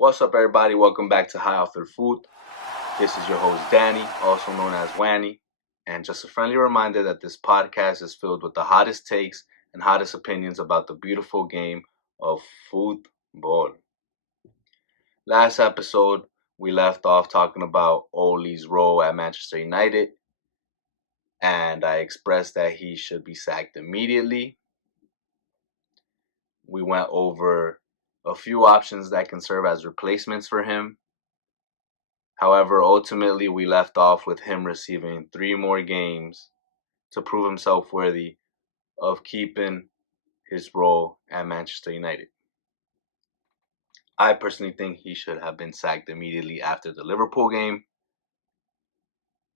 What's up, everybody? Welcome back to High Off El Food. This is your host, Danny, also known as Wanny. And just a friendly reminder that this podcast is filled with the hottest takes and hottest opinions about the beautiful game of football. Last episode, we left off talking about Ole's role at Manchester United, and I expressed that he should be sacked immediately. We went over a few options that can serve as replacements for him. However, ultimately, we left off with him receiving 3 more games to prove himself worthy of keeping his role at Manchester United. I personally think he should have been sacked immediately after the Liverpool game.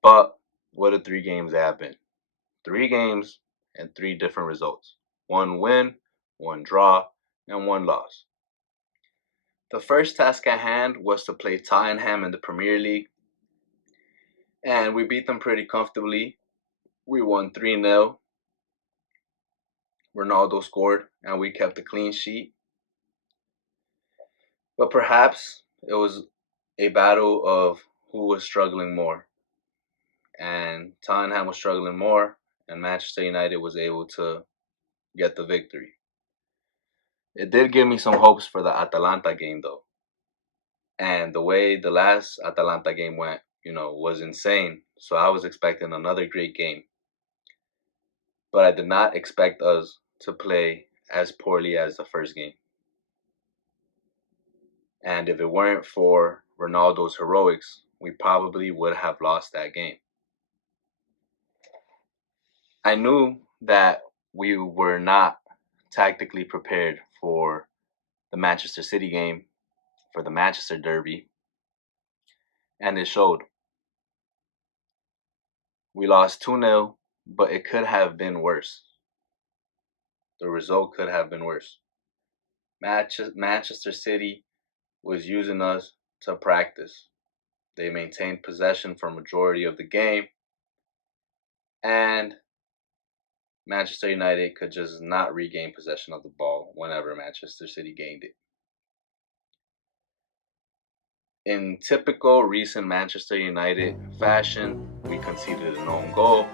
But what the 3 games have been? 3 games and 3 different results. 1 win, 1 draw, and 1 loss. The first task at hand was to play Tottenham in the Premier League, and we beat them pretty comfortably. We won 3-0. Ronaldo scored, and we kept a clean sheet. But perhaps it was a battle of who was struggling more. And Tottenham was struggling more, and Manchester United was able to get the victory. It did give me some hopes for the Atalanta game, though. And the way the last Atalanta game went, was insane. So I was expecting another great game. But I did not expect us to play as poorly as the first game. And if it weren't for Ronaldo's heroics, we probably would have lost that game. I knew that we were not tactically prepared for the Manchester City game, for the Manchester Derby, and it showed. We lost 2-0, but it could have been worse. The result could have been worse. Manchester City was using us to practice. They maintained possession for majority of the game, and Manchester United could just not regain possession of the ball whenever Manchester City gained it. In typical recent Manchester United fashion, we conceded an own goal,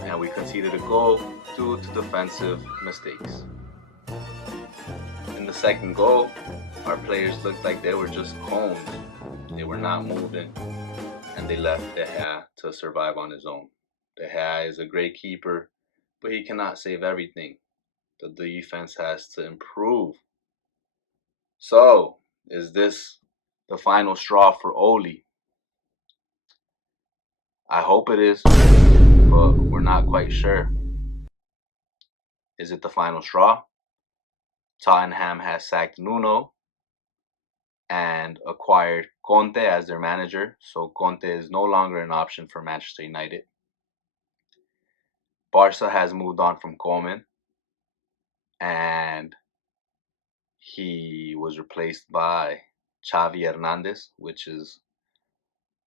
and we conceded a goal due to defensive mistakes. In the second goal, our players looked like they were just cones. They were not moving, and they left De Gea to survive on his own. De Gea is a great keeper, but he cannot save everything. The defense has to improve. So, is this the final straw for Ole? I hope it is, but we're not quite sure. Is it the final straw? Tottenham has sacked Nuno and acquired Conte as their manager, so Conte is no longer an option for Manchester United. Barca has moved on from Koeman, and he was replaced by Xavi Hernandez, which is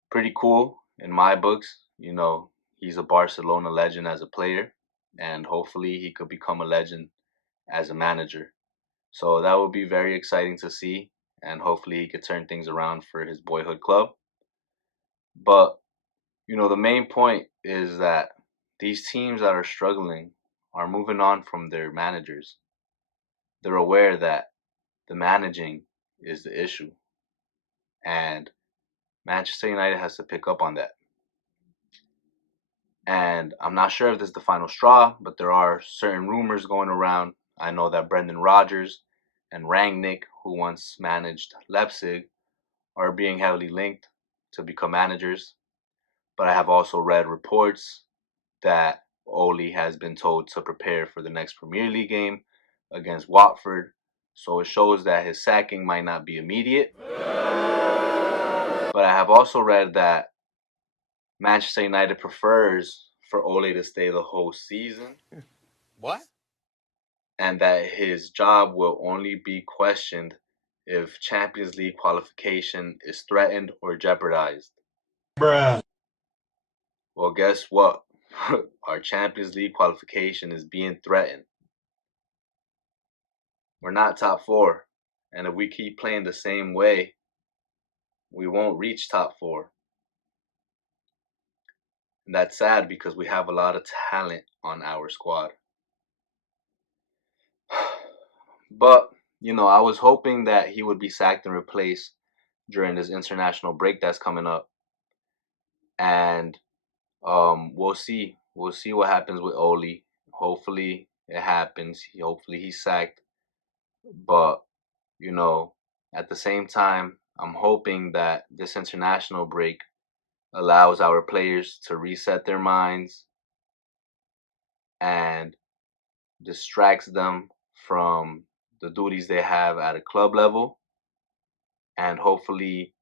pretty cool in my books. He's a Barcelona legend as a player, and hopefully he could become a legend as a manager. So that would be very exciting to see, and hopefully he could turn things around for his boyhood club. But, the main point is that these teams that are struggling are moving on from their managers. They're aware that the managing is the issue, and Manchester United has to pick up on that. And I'm not sure if this is the final straw, but there are certain rumors going around. I know that Brendan Rodgers and Rangnick, who once managed Leipzig, are being heavily linked to become managers. But I have also read reports that Ole has been told to prepare for the next Premier League game against Watford. So it shows that his sacking might not be immediate. But I have also read that Manchester United prefers for Ole to stay the whole season. What? And that his job will only be questioned if Champions League qualification is threatened or jeopardized. Bruh. Well, guess what? Our Champions League qualification is being threatened. We're not top 4, And if we keep playing the same way, we won't reach top four. And that's sad because we have a lot of talent on our squad. But, I was hoping that he would be sacked and replaced during this international break that's coming up. And we'll see. We'll see what happens with Oli. Hopefully it happens. Hopefully he's sacked. But, you know, at the same time, I'm hoping that this international break allows our players to reset their minds and distracts them from the duties they have at a club level, and hopefully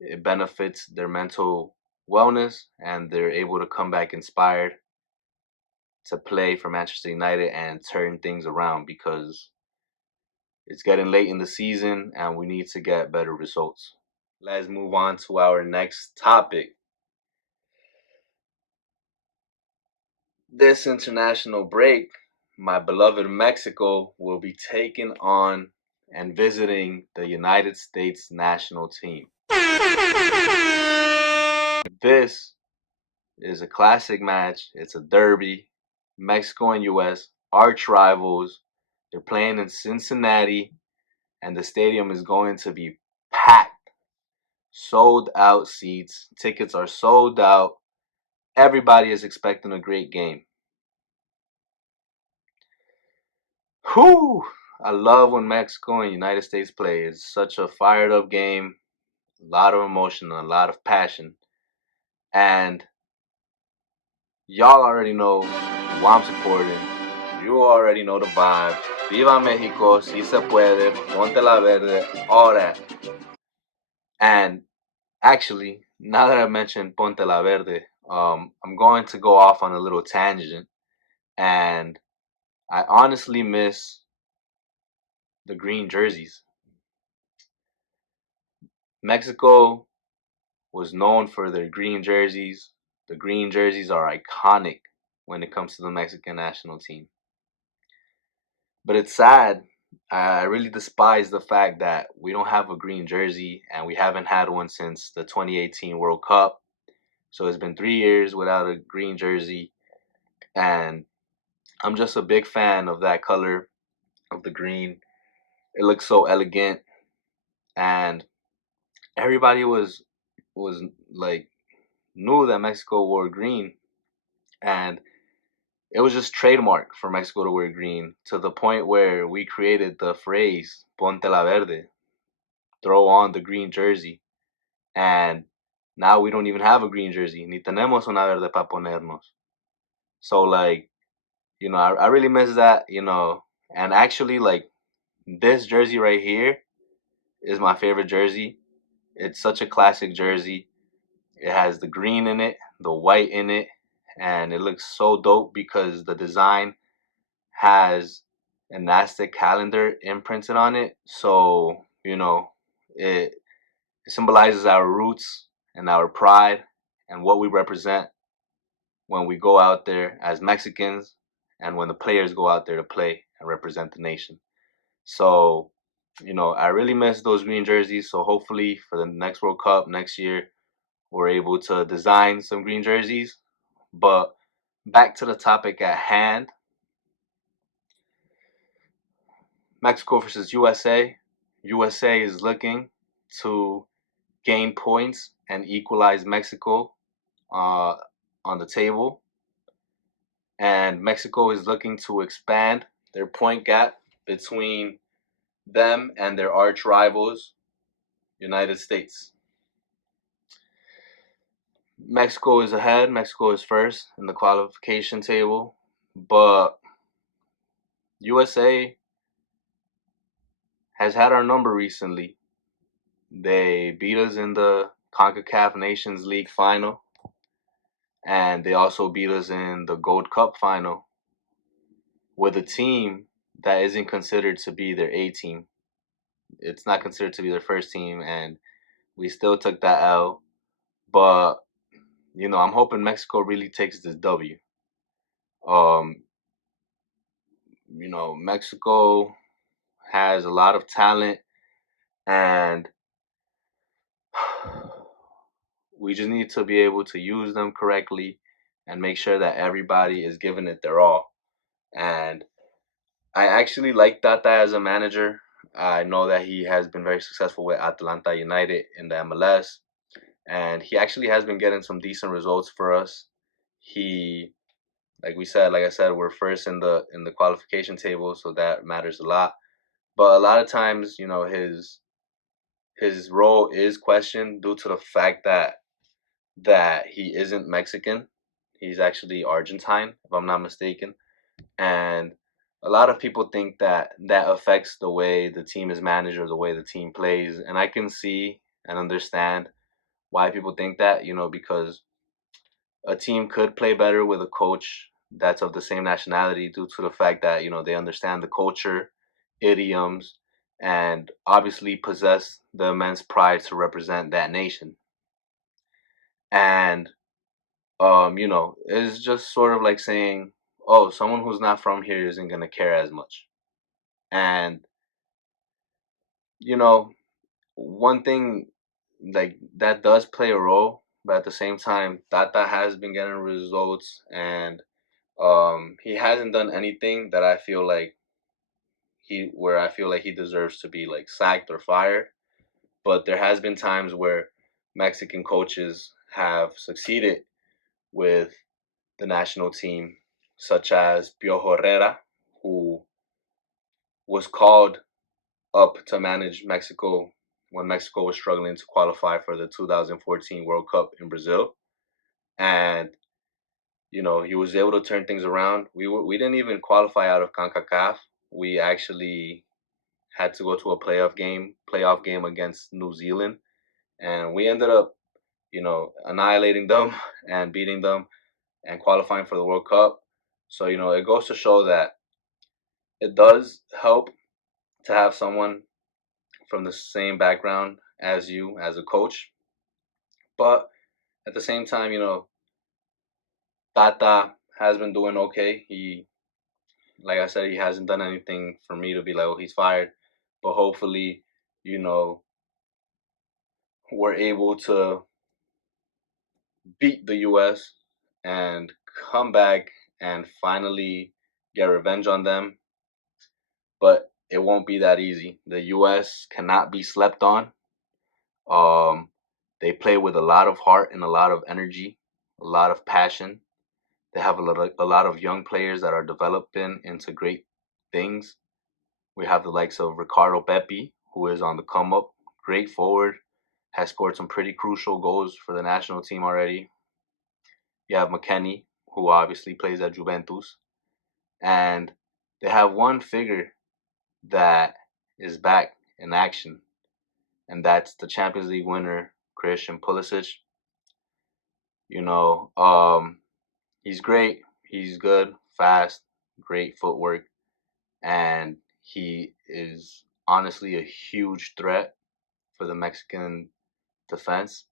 it benefits their mental wellness and they're able to come back inspired to play for Manchester United and turn things around, because it's getting late in the season and we need to get better results. Let's move on to our next topic. This international break, my beloved Mexico will be taking on and visiting the United States national team. This is a classic match. It's a derby. Mexico and US, arch rivals. They're playing in Cincinnati, and the stadium is going to be packed. Sold out seats. Tickets are sold out. Everybody is expecting a great game. Whew! I love when Mexico and United States play. It's such a fired up game, a lot of emotion, a lot of passion. And y'all already know who I'm supporting. You already know the vibe. Viva Mexico, si se puede, ponte la verde, all that. And actually, now that I mentioned Ponte la Verde, I'm going to go off on a little tangent. And I honestly miss the green jerseys. Mexico was known for their green jerseys. The green jerseys are iconic when it comes to the Mexican national team. But it's sad. I really despise the fact that we don't have a green jersey, and we haven't had one since the 2018 World Cup. So it's been 3 years without a green jersey. And I'm just a big fan of that color, of the green. It looks so elegant, and everybody was like knew that Mexico wore green, and it was just trademark for Mexico to wear green, to the point where we created the phrase "Ponte la verde," throw on the green jersey, and now we don't even have a green jersey. Ni tenemos una verde para ponernos. So like, I really miss that, and actually like this jersey right here is my favorite jersey. It's such a classic jersey. It has the green in it, the white in it, and it looks so dope because the design has an Aztec calendar imprinted on it. So, it symbolizes our roots and our pride and what we represent when we go out there as Mexicans and when the players go out there to play and represent the nation. So, I really miss those green jerseys. So hopefully for the next World Cup next year, we're able to design some green jerseys. But back to the topic at hand, Mexico versus USA. USA is looking to gain points and equalize Mexico uh, on the table. And Mexico is looking to expand their point gap between them and their arch rivals, United States. Mexico is ahead. Mexico is first in the qualification table. But USA has had our number recently. They beat us in the CONCACAF Nations League final, and they also beat us in the Gold Cup final with a team that isn't considered to be their A team. It's not considered to be their first team, and we still took that L. But, I'm hoping Mexico really takes this W. Um, Mexico has a lot of talent. And we just need to be able to use them correctly and make sure that everybody is giving it their all. And I actually like Tata as a manager. I know that he has been very successful with Atlanta United in the MLS, and he actually has been getting some decent results for us. He, like I said, we're first in the qualification table, so that matters a lot. But a lot of times, his role is questioned due to the fact that he isn't Mexican. He's actually Argentine, if I'm not mistaken. And a lot of people think that that affects the way the team is managed or the way the team plays. And I can see and understand why people think that, because a team could play better with a coach that's of the same nationality due to the fact that, they understand the culture, idioms, and obviously possess the immense pride to represent that nation. And it's just sort of like saying, oh, someone who's not from here isn't gonna care as much. And you know, one thing like that does play a role, but at the same time, Tata has been getting results, and he hasn't done anything that I feel like he deserves to be like sacked or fired. But there has been times where Mexican coaches have succeeded with the national team, such as Piojo Herrera, who was called up to manage Mexico when Mexico was struggling to qualify for the 2014 World Cup in Brazil. And he was able to turn things around. We didn't even qualify out of CONCACAF. We actually had to go to a playoff game against New Zealand, and we ended up, annihilating them and beating them and qualifying for the World Cup. So, it goes to show that it does help to have someone from the same background as you as a coach. But at the same time, Tata has been doing okay. Like I said, he hasn't done anything for me to be like, oh, he's fired. But hopefully, you know, we're able to beat the U.S. and come back and finally get revenge on them. But it won't be that easy. The U.S. cannot be slept on. Um, they play with a lot of heart and a lot of energy, a lot of passion. They have a lot of young players that are developing into great things. We have the likes of Ricardo Pepi, who is on the come up, great forward, has scored some pretty crucial goals for the national team already. You have McKennie, who obviously plays at Juventus, and they have one figure that is back in action, and that's the Champions League winner Christian Pulisic. You know, he's great. He's good, fast, great footwork, and he is honestly a huge threat for the Mexican defense.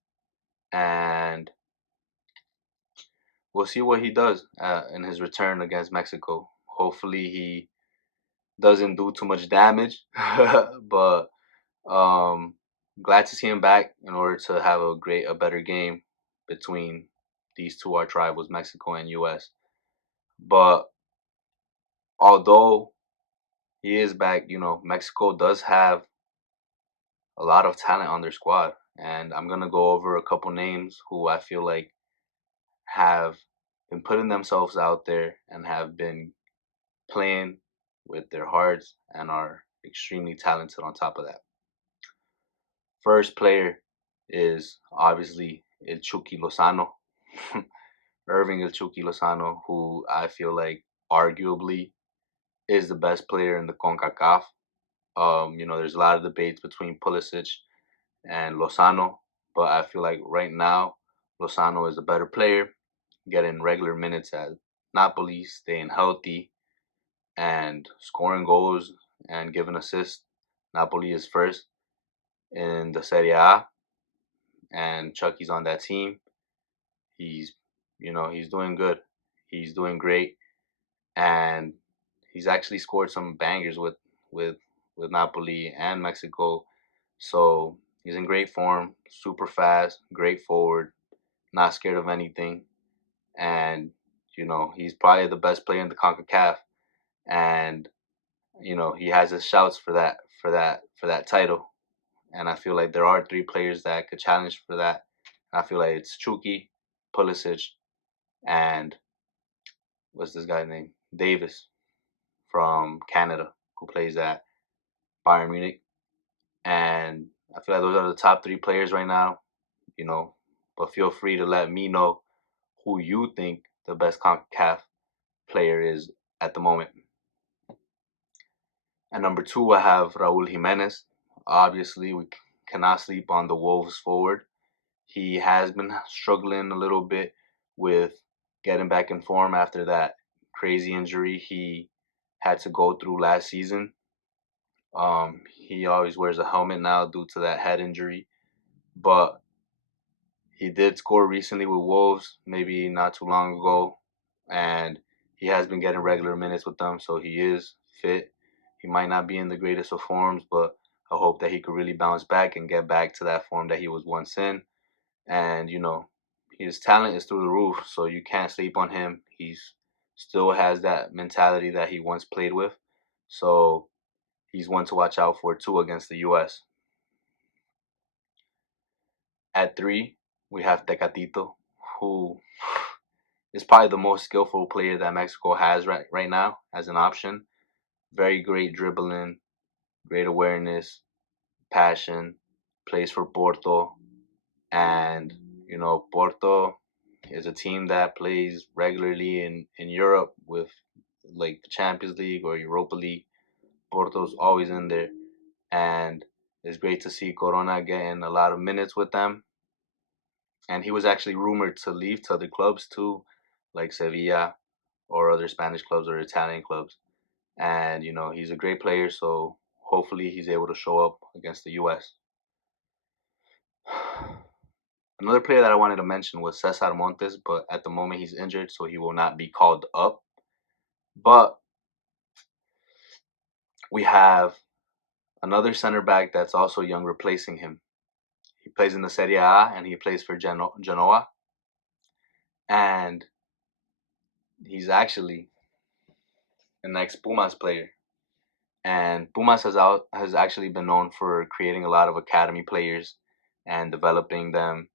And we'll see what he does in his return against Mexico. Hopefully, he doesn't do too much damage, but um, glad to see him back in order to have a better game between these two arch rivals, Mexico and U.S. But although he is back, Mexico does have a lot of talent on their squad. And I'm going to go over a couple names who I feel like have been putting themselves out there and have been playing with their hearts and are extremely talented on top of that. First player is obviously El Chucky Lozano, Irving El Chucky Lozano, who I feel like arguably is the best player in the CONCACAF. There's a lot of debates between Pulisic and Lozano, but I feel like right now Lozano is a better player, getting regular minutes at Napoli, staying healthy, and scoring goals and giving assists. Napoli is first in the Serie A, and Chucky's on that team. He's, he's doing good. He's doing great, and he's actually scored some bangers with with Napoli and Mexico. So he's in great form, super fast, great forward, not scared of anything, and he's probably the best player in the CONCACAF, and he has his shouts for that title. And I feel like there are three players that could challenge for that. I feel like it's Chucky, Pulisic, and what's this guy's name? Davis from Canada, who plays at Bayern Munich. And I feel like those are the top three players right now, you know. But feel free to let me know who you think the best CONCACAF player is at the moment. And number two, I have Raul Jimenez. Obviously, we cannot sleep on the Wolves forward. He has been struggling a little bit with getting back in form after that crazy injury he had to go through last season. He always wears a helmet now due to that head injury, but he did score recently with Wolves, maybe not too long ago, and he has been getting regular minutes with them, so he is fit. He might not be in the greatest of forms, but I hope that he could really bounce back and get back to that form that he was once in. And his talent is through the roof, so you can't sleep on him. He's still has that mentality that he once played with, so he's one to watch out for too against the U.S. At three, we have Tecatito, who is probably the most skillful player that Mexico has right now as an option. Very great dribbling, great awareness, passion, plays for Porto, and Porto is a team that plays regularly in Europe with like the Champions League or Europa League. Porto's always in there, and it's great to see Corona getting a lot of minutes with them. And he was actually rumored to leave to other clubs too, like Sevilla or other Spanish clubs or Italian clubs. And he's a great player, so hopefully he's able to show up against the U.S. Another player that I wanted to mention was Cesar Montes, but at the moment he's injured, so he will not be called up. But we have another center back that's also young replacing him. He plays in the Serie A and he plays for Genoa. And he's actually an ex Pumas player. And Pumas has actually been known for creating a lot of academy players and developing them.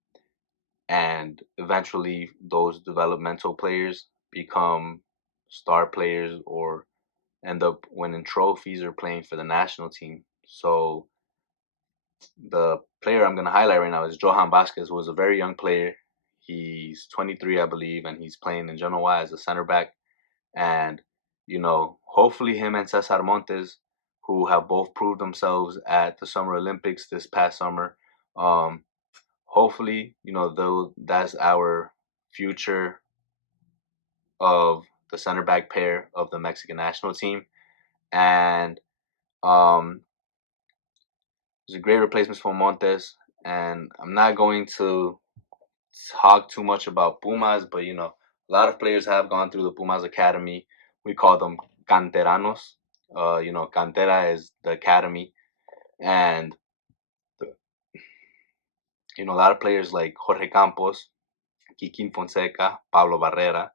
And eventually, those developmental players become star players or end up winning trophies or playing for the national team. So the player I'm going to highlight right now is Johan Vasquez, who is a very young player. He's 23, I believe, and he's playing in Genoa as a center back. And, hopefully him and Cesar Montes, who have both proved themselves at the Summer Olympics this past summer, hopefully, that's our future of the center back pair of the Mexican national team. And it's a great replacement for Montes. And I'm not going to talk too much about Pumas, but a lot of players have gone through the Pumas academy. We call them canteranos. Cantera is the academy, and a lot of players like Jorge Campos, Kikín Fonseca, Pablo Barrera,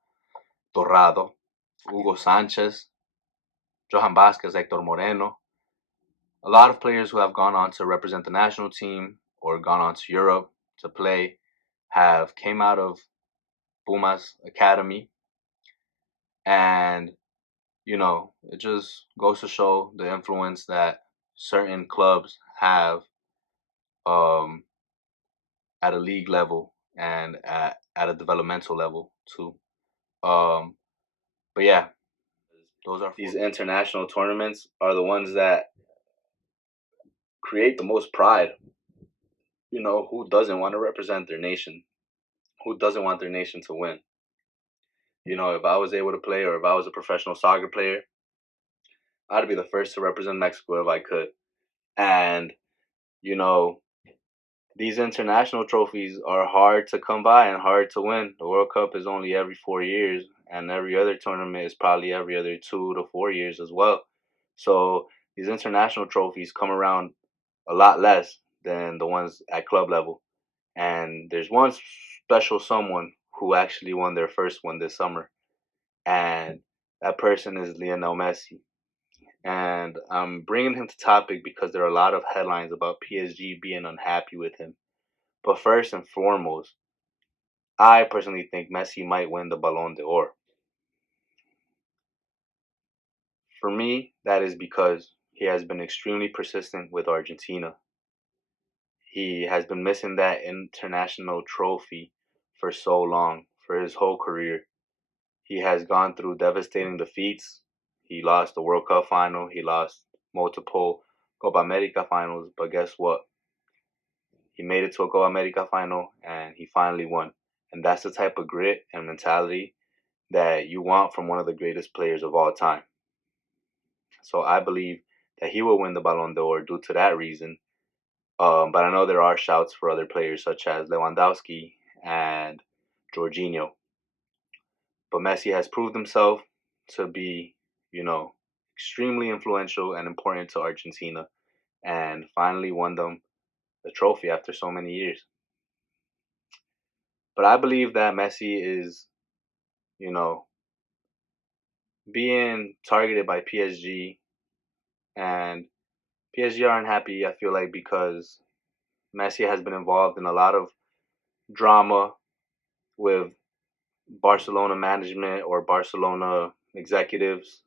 Torrado, Hugo Sanchez, Johan Vasquez, Hector Moreno. A lot of players who have gone on to represent the national team or gone on to Europe to play have came out of Pumas academy, and it just goes to show the influence that certain clubs have um, at a league level and at a developmental level too. Um, but yeah, those are these international tournaments are the ones that create the most pride. Who doesn't want to represent their nation? Who doesn't want their nation to win? If I was able to play or if I was a professional soccer player, I'd be the first to represent Mexico if I could. And, you know, these international trophies are hard to come by and hard to win. The World Cup is only every 4 years, and every other tournament is probably every other 2 to 4 years as well. So these international trophies come around a lot less. than the ones at club level. And there's one special someone who actually won their first one this summer, and that person is Lionel Messi. And I'm bringing him to topic because there are a lot of headlines about PSG being unhappy with him. But first and foremost, I personally think Messi might win the Ballon d'Or. For me, that is because he has been extremely persistent with Argentina. He has been missing that international trophy for so long, for his whole career. He has gone through devastating defeats. He lost the World Cup final, he lost multiple Copa America finals, but guess what? He made it to a Copa America final and he finally won. And that's the type of grit and mentality that you want from one of the greatest players of all time. So I believe that he will win the Ballon d'Or due to that reason. But I know there are shouts for other players such as Lewandowski and Jorginho. But Messi has proved himself to be, you know, extremely influential and important to Argentina and finally won them the trophy after so many years. But I believe that Messi is, you know, being targeted by PSG, and PSG are unhappy, I feel like, because Messi has been involved in a lot of drama with Barcelona management or Barcelona executives.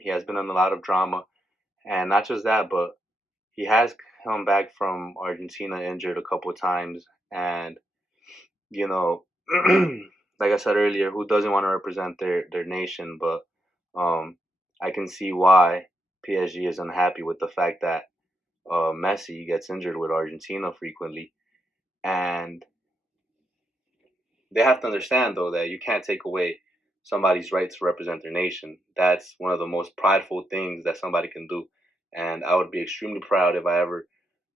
He has been in a lot of drama, and not just that, but he has come back from Argentina injured a couple of times, and you know, like I said earlier, who doesn't want to represent their nation? But I can see why PSG is unhappy with the fact that Messi gets injured with Argentina frequently, and they have to understand though that you can't take away somebody's right to represent their nation. That's one of the most prideful things that somebody can do, and I would be extremely proud if I ever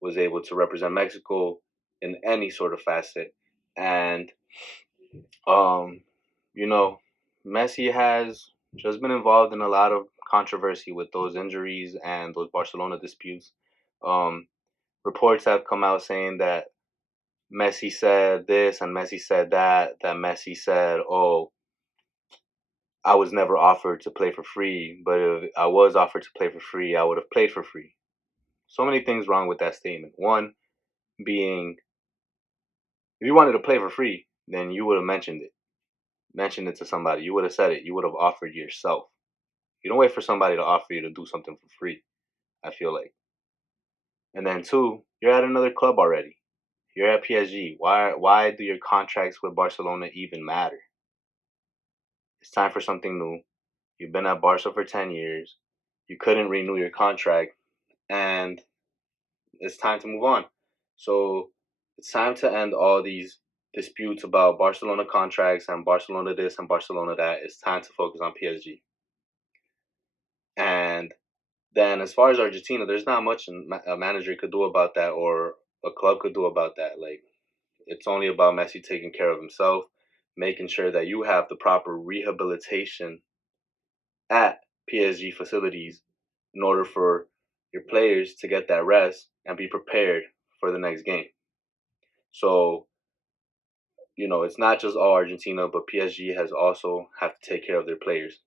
was able to represent Mexico in any sort of facet. And um, you know, Messi has just been involved in a lot of controversy with those injuries and those Barcelona disputes. Um, Reports have come out saying that Messi said this and Messi said that. That Messi said, "Oh, I was never offered to play for free, but if I was offered to play for free, I would have played for free." So many things wrong with that statement. One being, if you wanted to play for free, then you would have mentioned it to somebody. You would have said it. You would have offered yourself. You don't wait for somebody to offer you to do something for free, I feel like. And then two, you're at another club already. You're at PSG. Why do your contracts with Barcelona even matter? It's time for something new. You've been at Barca for 10 years. You couldn't renew your contract, and it's time to move on. So it's time to end all these disputes about Barcelona contracts and Barcelona this and Barcelona that. It's time to focus on PSG. And then, as far as Argentina, there's not much a manager could do about that or a club could do about that. Like, it's only about Messi taking care of himself, making sure that you have the proper rehabilitation at PSG facilities in order for your players to get that rest and be prepared for the next game. So, it's not just all Argentina, but PSG has also have to take care of their players.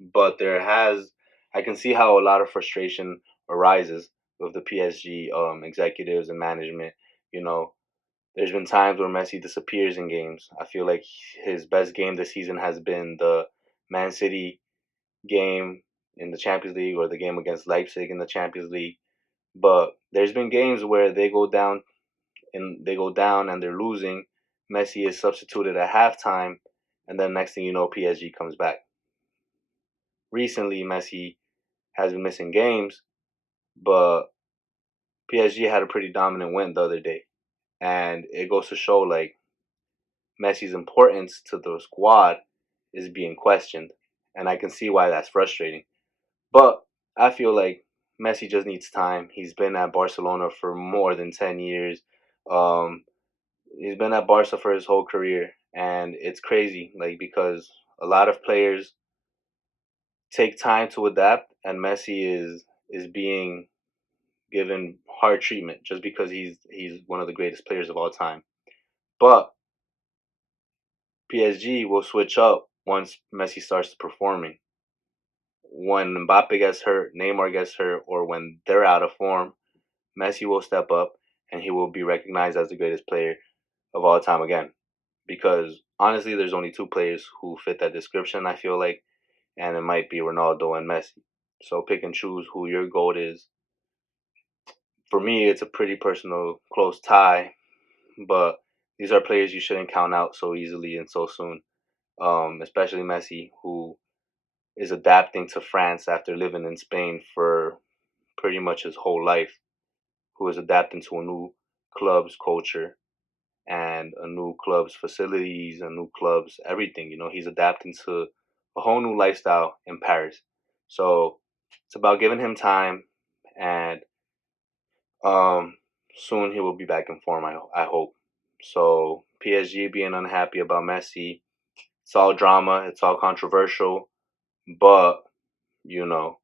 But I can see how a lot of frustration arises with the PSG executives and management. You know, there's been times where Messi disappears in games. I feel like his best game this season has been the Man City game in the Champions League or the game against Leipzig in the Champions League. But there's been games where they go down and they're losing. Messi is substituted at halftime, and then next thing you know, PSG comes back. Recently, Messi has been missing games, but PSG had a pretty dominant win the other day, and it goes to show like Messi's importance to the squad is being questioned, and I can see why that's frustrating. But I feel like Messi just needs time. He's been at Barcelona for more than 10 years. Um, he's been at Barca for his whole career, and it's crazy, like because a lot of players take time to adapt, and Messi is being given hard treatment just because he's one of the greatest players of all time. But PSG will switch up once Messi starts performing. When Mbappe gets hurt, Neymar gets hurt, or when they're out of form, Messi will step up and he will be recognized as the greatest player of all time again. Because honestly, there's only two players who fit that description, I feel like, and it might be Ronaldo and Messi. So pick and choose who your GOAT is. For me, it's a pretty personal, close tie, but these are players you shouldn't count out so easily and so soon. Especially Messi, who is adapting to France after living in Spain for pretty much his whole life, who is adapting to a new club's culture and a new club's facilities, a new club's everything. He's adapting to a whole new lifestyle in Paris. So it's about giving him time, and soon he will be back in form. I hope. So PSG being unhappy about Messi, it's all drama, it's all controversial, but you know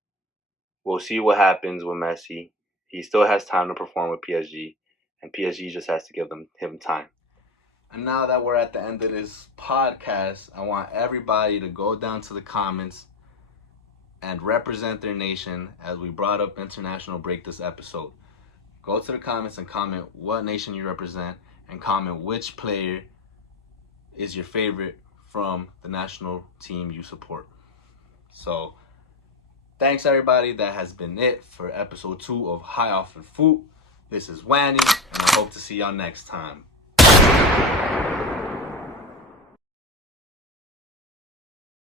we'll see what happens with Messi. He still has time to perform with PSG, and PSG just has to give him time. And now that we're at the end of this podcast, I want everybody to go down to the comments and represent their nation as we brought up International Break this episode. Go to the comments and comment what nation you represent and comment which player is your favorite from the national team you support. So, thanks everybody. That has been it for episode 2 of High Off and Foot. This is Wanny, and I hope to see y'all next time.